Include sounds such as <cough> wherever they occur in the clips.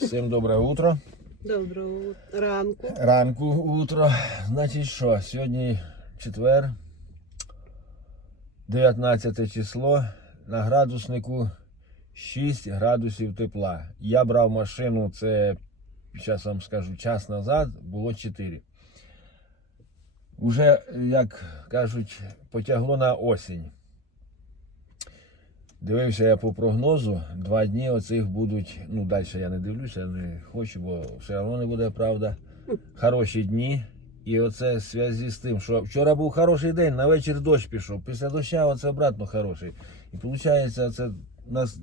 Всім добре утро. Доброго ранку. Ранку утро. Значить що, сьогодні четвер, 19 число, на градуснику 6 градусів тепла. Я брав машину, це, зараз вам скажу, час назад було 4. Уже, як кажуть, потягло на осінь. Дивився я по прогнозу, два дні оцих будуть, ну далі я не дивлюся, не хочу, бо все одно не буде правда. Хороші дні. І оце в зв'язку з тим, що вчора був хороший день, на вечір дощ пішов. Після доща оце обратно хороший. І виходить, це у нас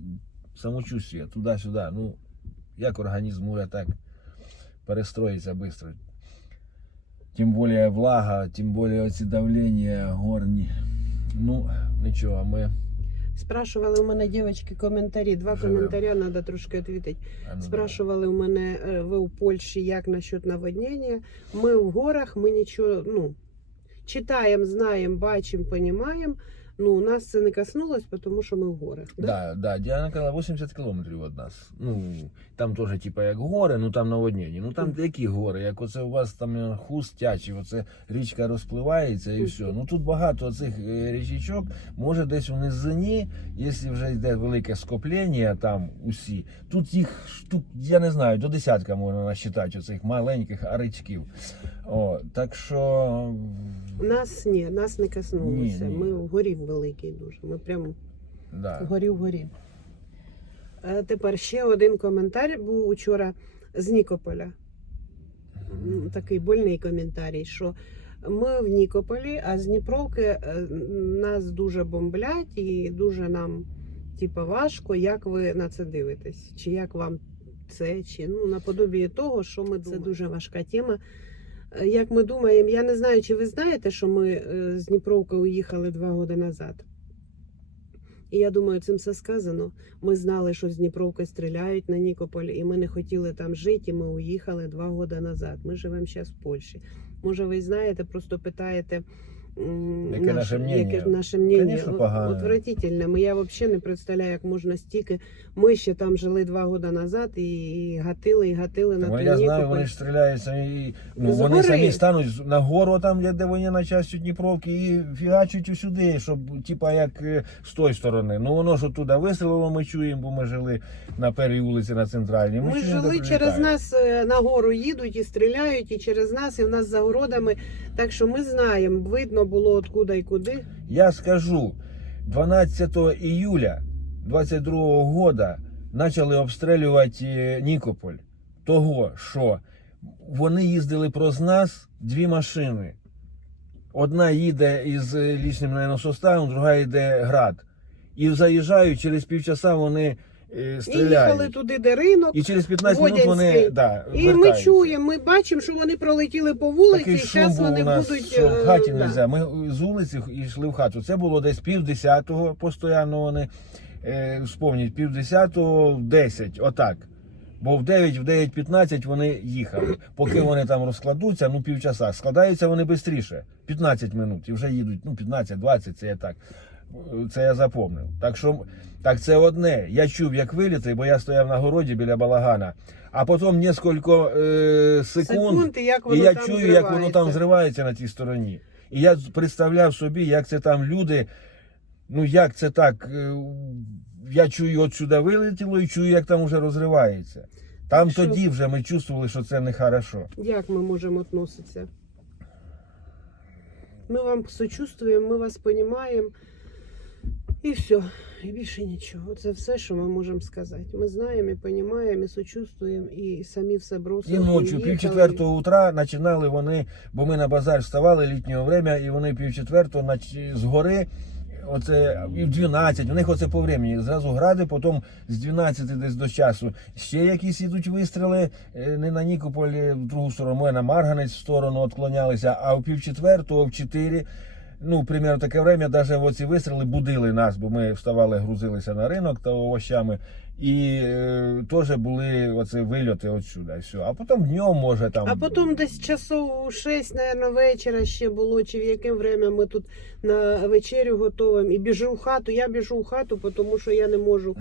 самочувствие туди-сюди. Ну, як організм може так перестроїться швидко. Тим більше влага, тим більше оці давлення горні. Ну, нічого, ми. Спрашували у мене дівчатки коментарі. Два Живем. коментаря треба трошки відповідати. ну, Спрашували у мене, е, ви у Польщі, як насчет наводнення. Ми в горах, ми нічого, ну, читаємо, знаємо, бачимо, розуміємо. Ну, нас це не коснулось, тому що ми в горах. Да? Да, да, Діана казала 80 кілометрів від нас. Ну, там теж, типа, як гори, ну там наводнення. Ну там які гори, як оце у вас там е, хуст оце річка розпливається і все. Ну тут багато цих е, річечок, може десь у низині, якщо вже йде велике скоплення, там усі. Тут їх штук, я не знаю, до десятка можна насчитати оцих маленьких аричків. О, так що. Нас ні, нас не коснулося. Ні, ні. Ми в горі великий дуже. Ми прямо Да. Горі в горі. Е, Тепер ще один коментар був учора з Нікополя. М, Такий больний коментарій, що ми в Нікополі, а з Дніпровки е, нас дуже бомблять і дуже нам типа, важко. Як ви на це дивитесь? Чи як вам це? Чи ну наподобі того, що ми це дуже важка тема. Як ми думаємо, я не знаю, чи ви знаєте, що ми е, з Дніпровки уїхали два роки назад. І я думаю, цим все сказано. Ми знали, що з Дніпровки стріляють на Нікополь, і ми не хотіли там жити. І ми уїхали два роки назад. Ми живемо зараз в Польщі. Може, ви знаєте, просто питаєте. Яке наше мнення? Яке наше мнення? Конечно, Отвратительне. Ми- Я взагалі не представляю, як можна стільки. Ми ще там жили два роки назад і, і гатили, і гатили на Тому я знаю, вони ж стріляють самі. Ну, З вони гори. самі стануть на гору, там, де- вони на частю Дніпровки, і фігачуть усюди, щоб, типа, як е, з тої сторони. Ну воно ж оттуда вистрілило, ми чуємо, бо ми жили на першій вулиці на центральній. Ми де жили через нас е, на гору їдуть і стріляють, і через нас, і в нас за городами. Так що ми знаємо, видно було откуда і куди. Я скажу, 12 июля 22 года почали обстрілювати е, Нікополь. Того, що вони їздили проз нас дві машини. Одна їде із е, лічним наверно, составом, друга йде град. І заїжджають, через півчаса вони е, І їхали стріляють. туди, де ринок. І через 15 минут Водянський. вони да, І ми вертаються. чуємо, ми бачимо, що вони пролетіли по вулиці, Такий і шум зараз був вони у нас, будуть. що в е, хаті да. Ми з вулиці йшли в хату. Це було десь пів десятого, постійно вони е, вспомніть, пів десятого, в 10, отак. Бо в 9, в 9.15 вони їхали. Поки вони там розкладуться, ну півчаса. Складаються вони швидше, 15 минут, і вже їдуть, ну 15-20, це я так. Це я запомнив. Так що так це одне. Я чув, як виліти, бо я стояв на городі біля балагана. А потім кілька е, секунд, Секунд, і як воно і я там чую, як воно там зривається. зривається на тій стороні. І я представляв собі, як це там люди. Ну як це так? е, Я чую, от сюди вилетіло і чую, як там вже розривається. Там Що? тоді вже ми чувствували, що це не хорошо. Як ми можемо відноситися? Ми вам сочувствуємо, ми вас розуміємо. І все, і більше нічого. Це все, що ми можемо сказати. Ми знаємо і розуміємо, і сочувствуємо, і самі все І ночі, пів четвертого утра починали вони, бо ми на базар вставали літнього время, і вони пів четвертого з гори. Оце і в 12, у них оце по времени. Зразу гради, потім з 12 десь до часу. Ще якісь ідуть вистріли е, не на Нікополі, в другу сторону, ми на Марганець в сторону відклонялися, а в пів четвертого, в 4, ну, примерно таке время, навіть оці вистріли будили нас, бо ми вставали, грузилися на ринок та овощами. І е, теж були оці вильоти отсюди. Все. А потім днем може там. А потім десь часов у 6, наверное, вечора ще було, чи в яке время ми тут на вечерю готуємо. І біжу в хату. Я біжу в хату, тому що я не можу.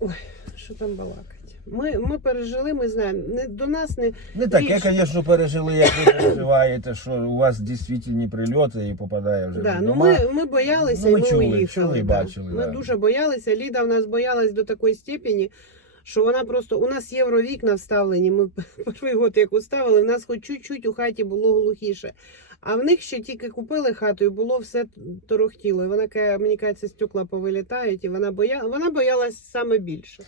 Ой, що там балакати? Ми, ми пережили, ми знаємо. Не, до нас не Не таке, Річ. звісно, пережили, як ви переживаєте, що у вас дійсні прильоти і попадає вже Да, ну ми, ми боялися Ну, ми і ми чули, уїхали. чули да. бачили, Ми да. дуже боялися. Ліда в нас боялась до такої степені, що вона просто. У нас євровікна вставлені. Ми <laughs> перший год як уставили, в нас хоч чуть-чуть у хаті було глухіше. А в них ще тільки купили хату і було все торохтіло. І вона каже, мені кажеться, стекла повилітають, і вона боя... вона боялась саме більше.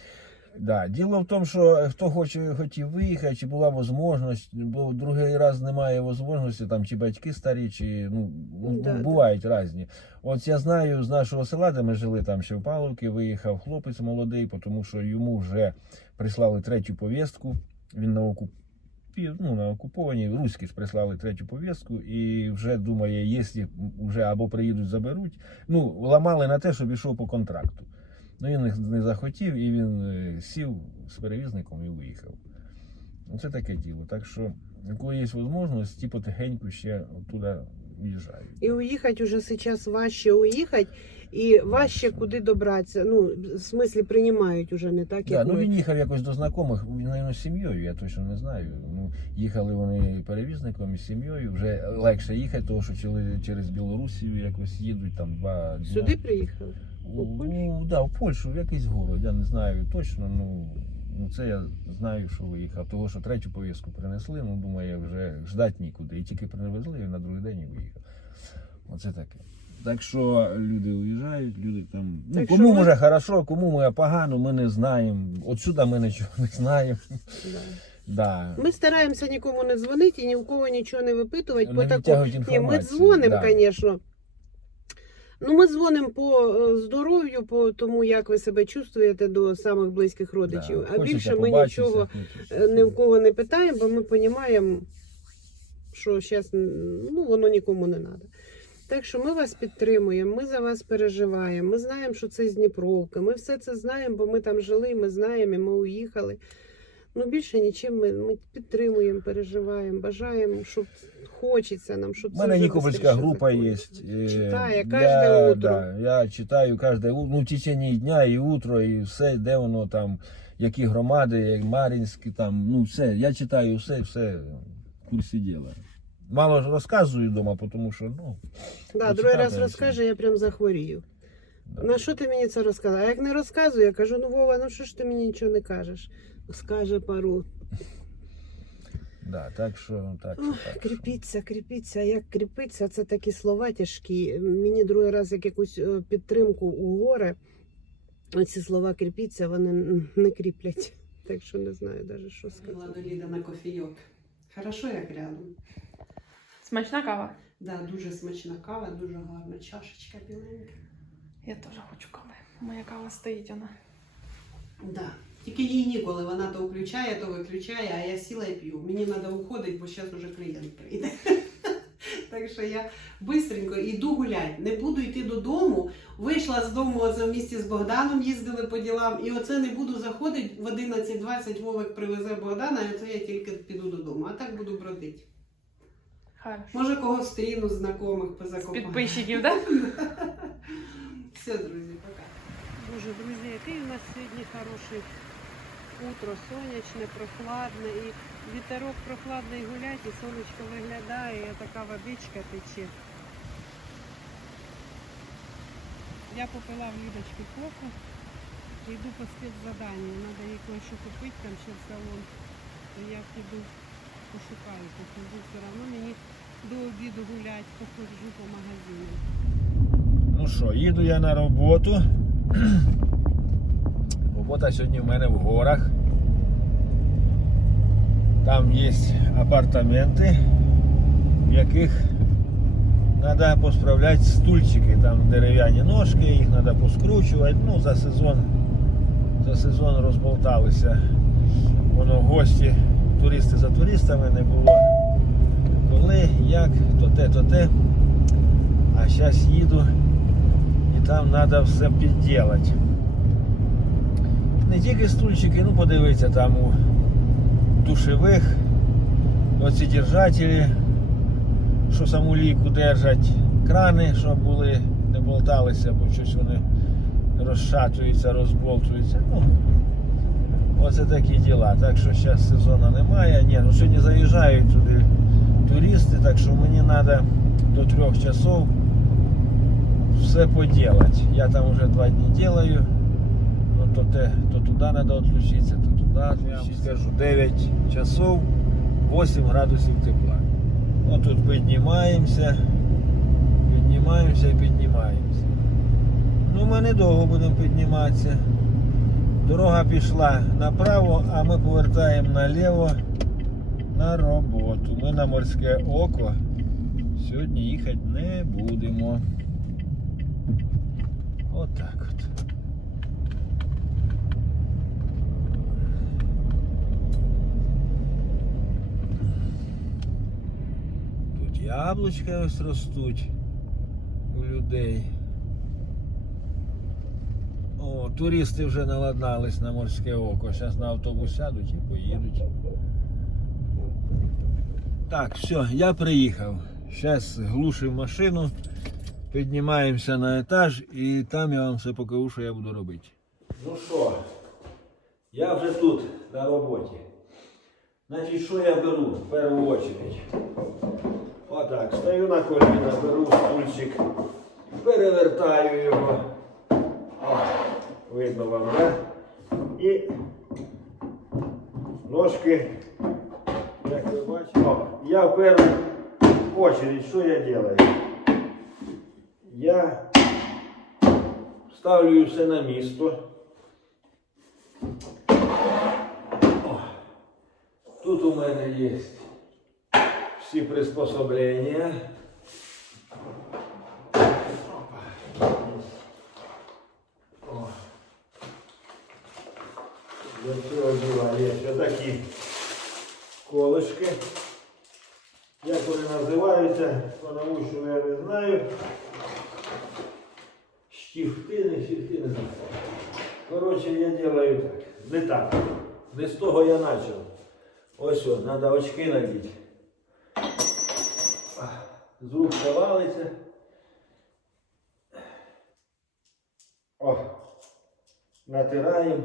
Да. Діло в тому, що хто хоче, хотів виїхати, чи була можливість, бо другий раз немає можливості, там чи батьки старі, чи ну, ну, Да, да. бувають різні. От я знаю з нашого села, де ми жили там ще в Павловці, виїхав хлопець молодий, тому що йому вже прислали третю повістку. Він на окуп... ну, на окупованій, руські ж прислали третю повістку і вже думає, якщо вже або приїдуть, заберуть. Ну, ламали на те, щоб йшов по контракту. Ну він не- захотів і він е, сів з перевізником і виїхав. Це таке діло. Так що, коли є можливість, ті потихеньку ще туди в'їжджають. І уїхати вже зараз важче уїхати, і важче куди добратися. Ну, в смислі, приймають уже не так, Да, як ну ми. він їхав якось до знайомих, з сім'єю, я точно не знаю. Ну, їхали вони перевізником і сім'єю, вже легше їхати, тому що через, через Білорусію якось їдуть там два дня. Сюди приїхали. У, У Польщу? ну, да, в Польщу, в якийсь город, я не знаю точно, ну, ну це я знаю, що виїхав. Того, що третю повістку принесли, ну думаю, я вже ждати нікуди. І тільки привезли, і на другий день і виїхав. Оце таке. Так що люди уїжджають, люди там. Ну, Так кому ми- може хорошо, кому може погано, ми не знаємо. От сюди ми нічого не знаємо. Да. Да. Ми стараємося нікому не дзвонити і ні в кого нічого не випитувати. Не по таку... Ні, ми дзвонимо, да. Ну, ми дзвонимо по е, здоров'ю, по тому, як ви себе чувствуєте до самих близьких родичів. Да. а більше ми нічого е, ні в кого не питаємо, бо ми розуміємо, що зараз ну, воно нікому не треба. Так що ми вас підтримуємо, ми за вас переживаємо. Ми знаємо, що це з Дніпровка. Ми все це знаємо, бо ми там жили, ми знаємо, і ми уїхали. Ну, більше нічим ми, ми підтримуємо, переживаємо, бажаємо, щоб хочеться нам, щоб У мене Нікопольська група є. Читає кожне утро. Да, я читаю кожне утро, ну, в течение дня і утро, і все, де воно там, які громади, як Мар'їнські, там, ну все. Я читаю все, все в курсі діла. Мало ж розказую вдома, тому що, ну, Да, другий раз розкаже, я прям захворію. да. На що ти мені це розказав? А як не розказую, я кажу, ну Вова, ну що ж ти мені нічого не кажеш? Скаже пару. Да, так що, так, що, Ох, так. що. кріпіться, кріпіться. Як кріпиться, це такі слова тяжкі. Мені другий раз як якусь е, підтримку у горе. Оці слова кріпіться, вони не кріплять. Так що не знаю навіть, що сказати. Ладно, Ліда на кофійок. Хорошо, як рядом. Смачна кава? Да, дуже смачна кава, дуже гарна чашечка біленька. Я теж хочу кави. Моя кава стоїть вона. Да. Тільки їй ніколи, вона то включає, то виключає, а я сіла і п'ю. Мені треба уходити, бо зараз уже клієнт прийде. <laughs> Так що я швидко йду гуляти. Не буду йти додому. Вийшла з дому в місті з Богданом, їздили по ділам, і оце не буду заходити в 11.20 Вовик привезе Богдана, і оце я тільки піду додому. А так буду бродити. Хорошо. Може, кого встріну, знайомих З позакопаю. підписчиків, <laughs> так? Все, друзі, пока. Боже, друзі, який у нас сьогодні хороший утро, сонячне, прохладне, і вітерок прохладний гулять, і сонечко виглядає, і така водичка тече. Я попила в Лідочки кофе, йду по спецзаданню. Треба їй кое-що купити там ще в салон. Я піду пошукаю, походжу все одно мені до обіду гулять, походжу по магазинам. Ну що, їду я на роботу. Робота сьогодні в мене в горах. Там є апартаменти, в яких треба посправляти стульчики. Там дерев'яні ножки, їх треба поскручувати. Ну, за сезон, за сезон розболталися. Воно гості, туристи за туристами не було. Коли, як, то те, то те. А зараз їду і там треба все підділати. Не тільки стульчики, ну подивіться там у душевих оці держателі, що саму ліку держать, крани, щоб були, не болталися, бо щось вони розшатуються, розболтуються. Ну, Оце такі діла. Так що зараз сезону немає. Ні, ну сьогодні заїжджають туди туристи, так що мені треба до трьох часов все поділати. Я там вже два дні делаю. Ну то, те, то туди треба відключитися, то туди відключитися. Я вам скажу 9 часов, 8 градусів тепла. Отут піднімаємося, піднімаємося і піднімаємося. Ну ми недовго будемо підніматися. Дорога пішла направо, а ми повертаємо наліво на роботу. Ми на морське око сьогодні їхати не будемо. Отак от. Тут яблучка ось ростуть у людей. О, туристи вже наладнались на морське око. Зараз на автобус сядуть і поїдуть. Так, все, я приїхав. Зараз глушив машину, піднімаємося на етаж і там я вам все покажу, що я буду робити. Ну що, я вже тут на роботі. Значить, що я беру в першу очередь? Отак, стою на коліна, беру стульчик, перевертаю його. О, видно вам, да? І ножки, як ви бачите, О, я в першу очередь, що я делаю? Я ставлю все на місто. О, тут у мене є Всі приспособлення. Для цього діла є такі колишки. Як вони називаються, по-научному я не знаю. Штифти, не не знаю. Коротше, я делаю так. Не так. Не з того я почав. Ось треба очки надіти. З рук все валиться. О, натираємо.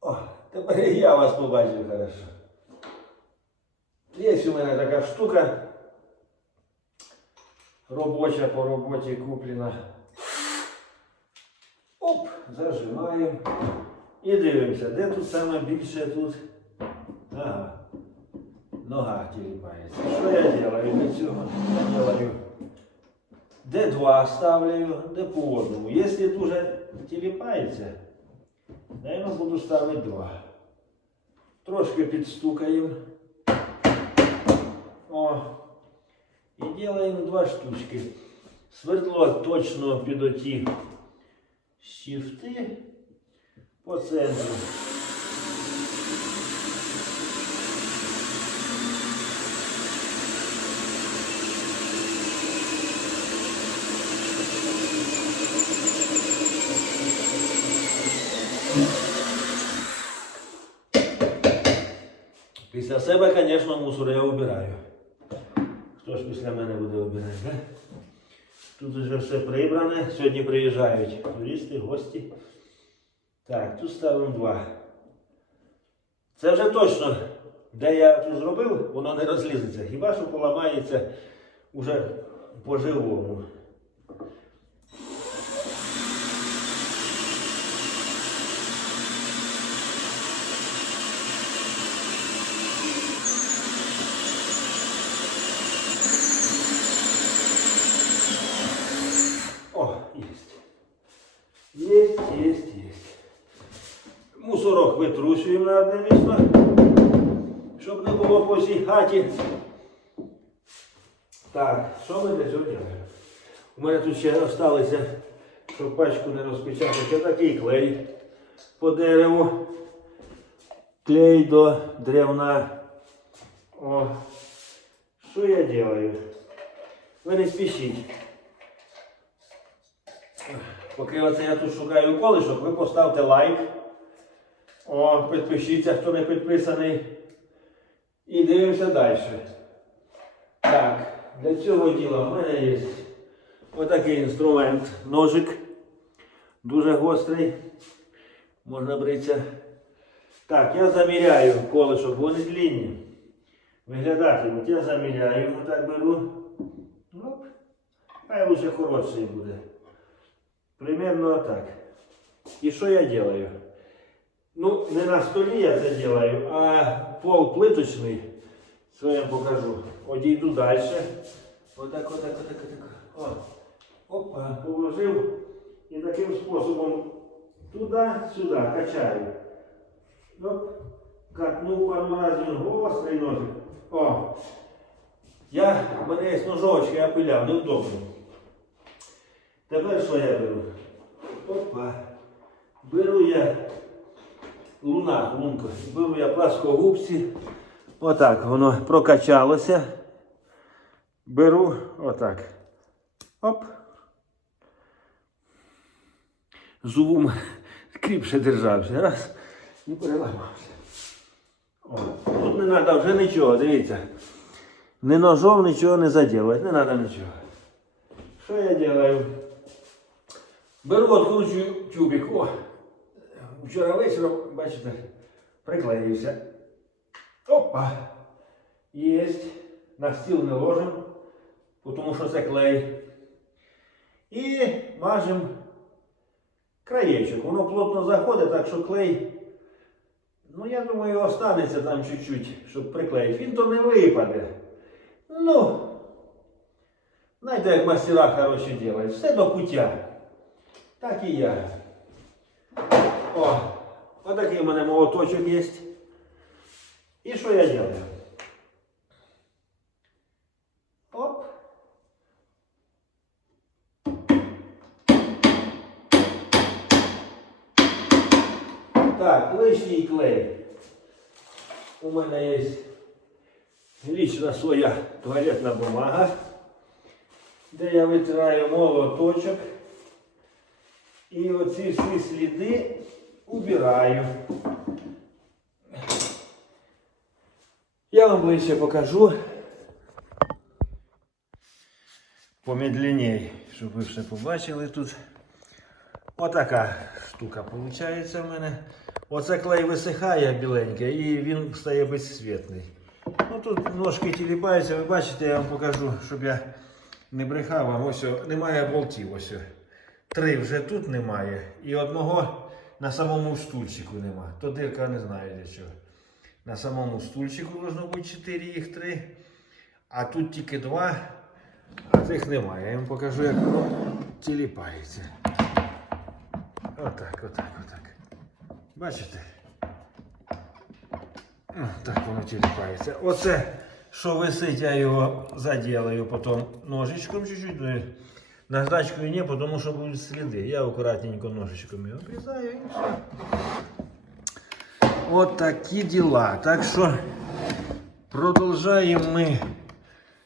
О, тепер я вас побачив хорошо. Є у мене така штука. Робоча по роботі куплена. Оп, зажимаємо. І дивимося, де тут саме більше тут. Ага. Нога тіліпається. Що я делаю для цього? Я делаю де два ставлю, де по одному. Якщо дуже тіліпається, наверное, буду ставити два. Трошки підстукаємо. О. І делаємо два штучки. Свердло точно під оті щифти по центру. Після себе, звісно, мусор я вибираю. Хто ж після мене буде вибирати, да? Тут вже все прибране. Сьогодні приїжджають туристи, гості. Так, тут ставимо два. Це вже точно, де я тут зробив, воно не розлізеться. Хіба що поламається уже по-живому. Витрушуємо на одне місце, щоб не було по всій хаті. Так, що ми для цього робимо? У мене тут ще залишилося, щоб пачку не розпечатати, такий клей по дереву. Клей до древна. О, що я делаю? Ви не спішіть. Поки оце я тут шукаю колишок, ви поставте лайк. О, підпишіться, хто не підписаний. І дивимося далі. Так, для цього діла в мене є отакий інструмент, ножик. Дуже гострий. Можна бритися. Так, я заміряю колишок, вони длинні. Виглядатимуть. Я заміряю, отак беру. Оп. Хай лучше коротший буде. Примерно так. І що я делаю? Ну, не на столі я це делаю, а пол плиточний. Що я покажу? Одійду далі. Отак, отак, отак, отак. О. Опа, положив. І таким способом туди-сюди качаю. Оп. Катнув пару разів гострий ножик. О. Я, в мене є ножовочки, я пиляв, невдобно. Тепер що я беру? Опа. Беру я Луна, лунка. Беру я пласкогубці. Отак воно прокачалося. Беру отак. Оп. Зубом кріпше держався. Раз. І переламався. О, тут не треба вже нічого, дивіться. Ні ножом нічого не заділувати, не треба нічого. Що я делаю? Беру, откручую тюбик. О, вчора вечором, бачите, приклеївся. Опа. Єсть. На стіл не ложимо, тому що це клей. І мажемо краєчок. Воно плотно заходить, так що клей, ну я думаю, останеться там чуть-чуть, щоб приклеїти. Він то не випаде. Ну, знаєте, як мастера хороші роблять. Все до пуття. Так і я. О, отакий у мене молоточок є. І що я роблю? Оп. Так, лишній клей. У мене є лічна своя туалетна бумага, де я витираю молоточок. І оці всі сліди убираю. Я вам ближче покажу. Помедленней, щоб ви все побачили тут. Отака штука виходить в мене. Оце клей висихає біленьке і він стає безсвітний. Ну тут ножки тіліпаються, ви бачите, я вам покажу, щоб я не брехав. Ось немає болтів. Ось. Три вже тут немає. І одного на самому стульчику нема. То дирка не знаю для чого. На самому стульчику должно бути 4, їх три. А тут тільки два, а цих немає. Я вам покажу, як воно тіліпається. Отак, отак, отак. Бачите? Так воно тіліпається. Оце, що висить, я його заділаю потім ножичком чуть-чуть. ну, Наждачкою не, тому що будуть сліди. Я акуратненько ножичками обрізаю і все. От такі діла. Так що продовжуємо ми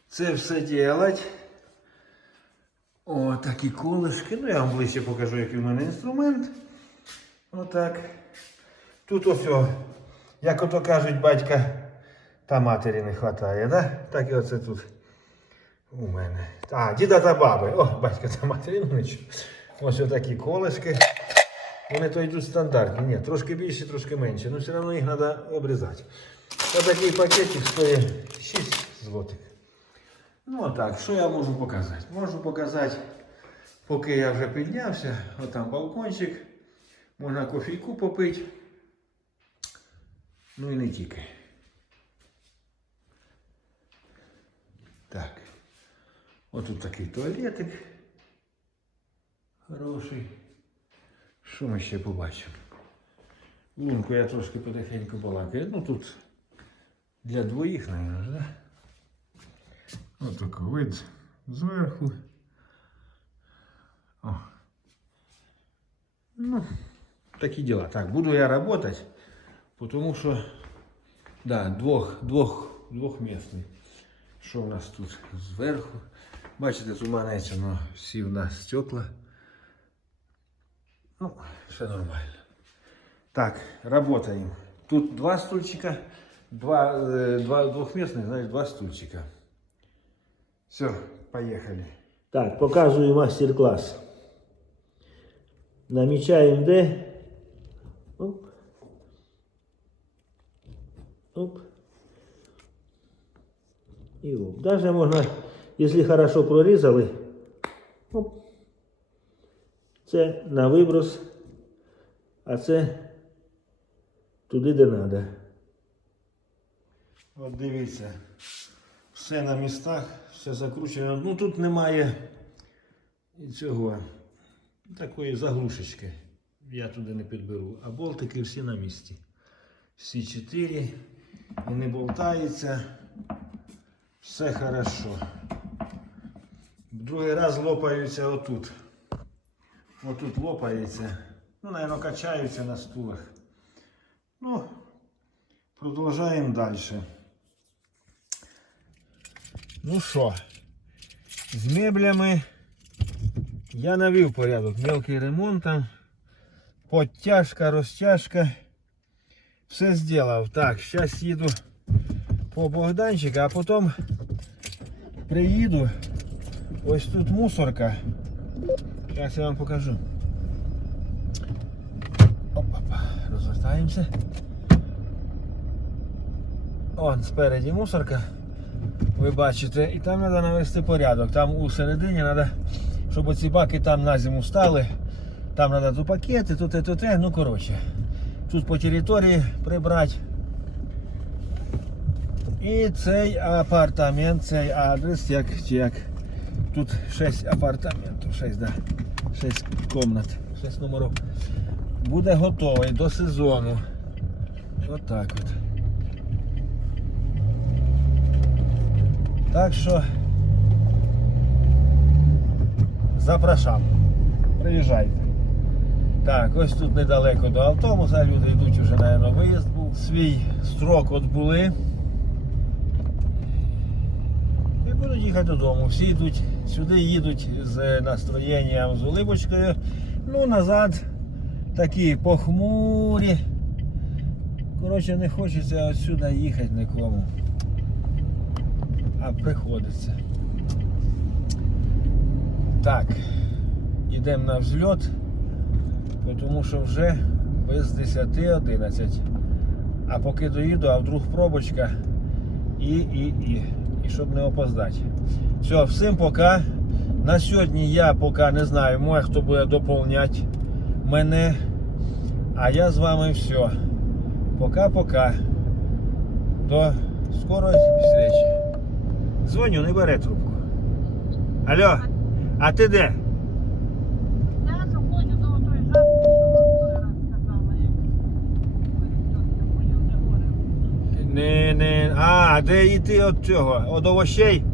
це все робити. О, такі колишки. Ну, я вам ближче покажу, який в мене інструмент. Отак. Тут ось, о, як ото кажуть, батька та матері не вистачає, да? так і оце тут у мене. А, діда та баби. О, батька та матері, ну нічого. Ось отакі колишки. Вони то йдуть стандартні. Ні, трошки більше, трошки менше. Ну все одно їх треба обрізати. Отакий пакетик стоїть 6 злотих. Ну отак, що я можу показати? Можу показати, поки я вже піднявся, отам балкончик, можна кофійку попити. Ну і не тільки. Так. Отут такий туалетик. Хороший. Що ми ще побачимо? Лунку я трошки потихеньку балакаю. Ну тут для двоїх, мабуть, да? Ось такий вид зверху. О. Ну, такі діла. Так, буду я працювати, тому що, да, двох, двох, двохмісний. Що в нас тут зверху? Бачите, зуманечено ну, всі в нас стекла. Ну, все нормально. Так, работаем. Тут два стульчика, два, э, два двухместных, значит, два стульчика. Все, поехали. Так, показываю мастер-класс. Намечаем D. Оп. Оп. И оп. Даже можно якщо хорошо прорізали, оп. Це на виброс, а це туди, де треба. От дивіться, все на містах, все закручено. Ну тут немає цього, такої заглушечки. Я туди не підберу. А болтики всі на місці. Всі чотири. І не болтається. Все хорошо. Другий раз лопаються отут. Отут лопається. Ну, напевно, качаються на стулах. Ну, продовжуємо далі. Ну що, з меблями я навів порядок. Мелкий ремонт там. Подтяжка, розтяжка. Все зробив. Так, зараз їду по Богданчика, а потім приїду. Ось тут мусорка. Зараз я вам покажу. Опа, розвертаємося. Он спереді мусорка. Ви бачите, і там треба навести порядок. Там у середині треба, щоб оці баки там на зиму стали. Там треба тут пакети, тут і тут. Ну коротше. Тут по території прибрати. І цей апартамент, цей адрес, як, як. Тут 6 апартаментів, 6, да. 6 комнат, 6 номерів. Буде готовий до сезону. Отак от. Так що запрошам. Приїжджайте. Так, ось тут недалеко до автобуса, люди йдуть вже, мабуть, виїзд був. Свій строк от були. І будуть їхати додому. Всі йдуть сюди, їдуть з настроєнням, з улибочкою. Ну, назад такі похмурі. Коротше, не хочеться отсюди їхати нікому. А приходиться. Так, йдемо на взльот, тому що вже без 10-11. А поки доїду, а вдруг пробочка і, і, і. І щоб не опоздати. Все, всім пока. На сьогодні я поки не знаю, може хто буде доповняти мене. А я з вами все. Пока-пока. До скорої зустрічі. Дзвоню, не бере трубку. Алло, а ти де? Я заходжу до той жабки, що раз сказала, як. Не, не. А, де йти від цього? Від овощей?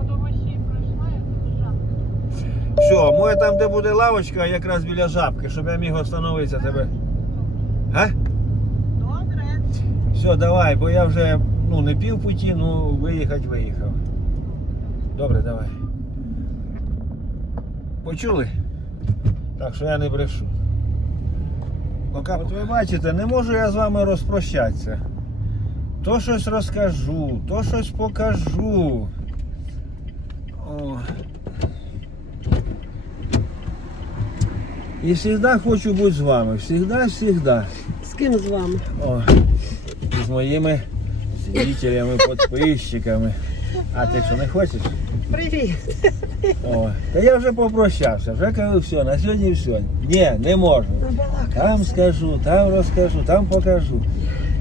От овощей пройшла, я тут жабки. Все, моє там, де буде лавочка, якраз біля жабки, щоб я міг остановитися тебе. А? Добре. Все, давай, бо я вже ну, не пів путі, ну виїхати виїхав. Добре, давай. Почули? Так що я не брешу. Пока, От ви бачите, не можу я з вами розпрощатися. То щось розкажу, то щось покажу. О. І завжди хочу бути з вами. Всегда, всегда. З ким з вами? О, з моїми зрителями, підписчиками. А ти що не хочеш? Привіт. О, та я вже попрощався, вже кажу, все, на сьогодні все. Ні, не можу. Там скажу, там розкажу, там покажу.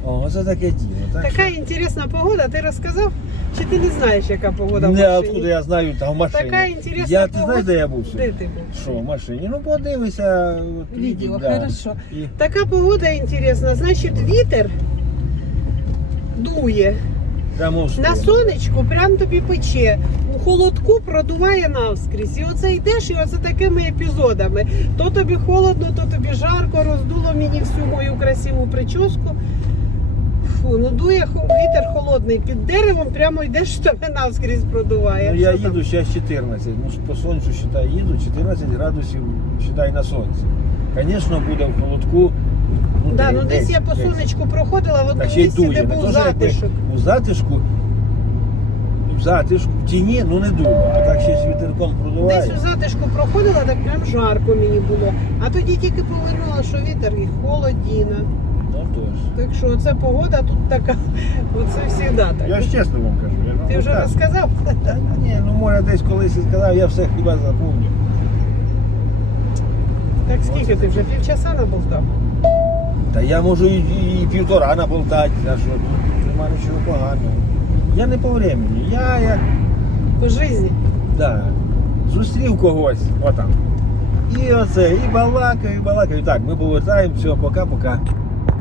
О, оце таке діло. Так Така інтересна погода, ти розказав? Чи ти не знаєш, яка погода в Не, машині? откуда я знаю, там в машині. Така інтересна Я, ти погода. знаєш, де я був Де сьогодні? ти був? Що, в машині? Ну подивися. от, Відео, да. хорошо. І Така погода інтересна. Значить, вітер дує. прямо в На сонечку прям тобі пече. У холодку продуває навскрізь. І оце йдеш, і оце такими епізодами. То тобі холодно, то тобі жарко, роздуло мені всю мою красиву прическу. Фу, ну дує вітер холодний під деревом, прямо йдеш, тебе навскрізь продуває. Ну, я Що їду зараз 14. Ну, по сонцю считай, їду 14 градусів, считай на сонці. Звісно, буде в холодку. Ну, Да, десь- ну десь я по десь. сонечку проходила в одному місці, де був то, затишок. У затишку, в затишку, в тіні, ну не дуло. А так ще з вітерком продуває. Десь у затишку проходила, так прям жарко мені було. А тоді тільки повернула, що вітер і холодіна. Тож. Так що оце погода тут така, <laughs> оце завжди так. Я ж чесно вам кажу. Я Ти вже розказую. розказав? Та ні, ну може десь колись і сказав, я все хіба запомню. Так скільки ти вже півчаса наболтав? Та я можу і, і, і півтора наболтати, а що тут нема нічого поганого. Я не по времени, я як По житті. да, зустрів когось, отам. І оце, і балакаю, і балакаю. Так, ми повертаємо, все, пока-пока.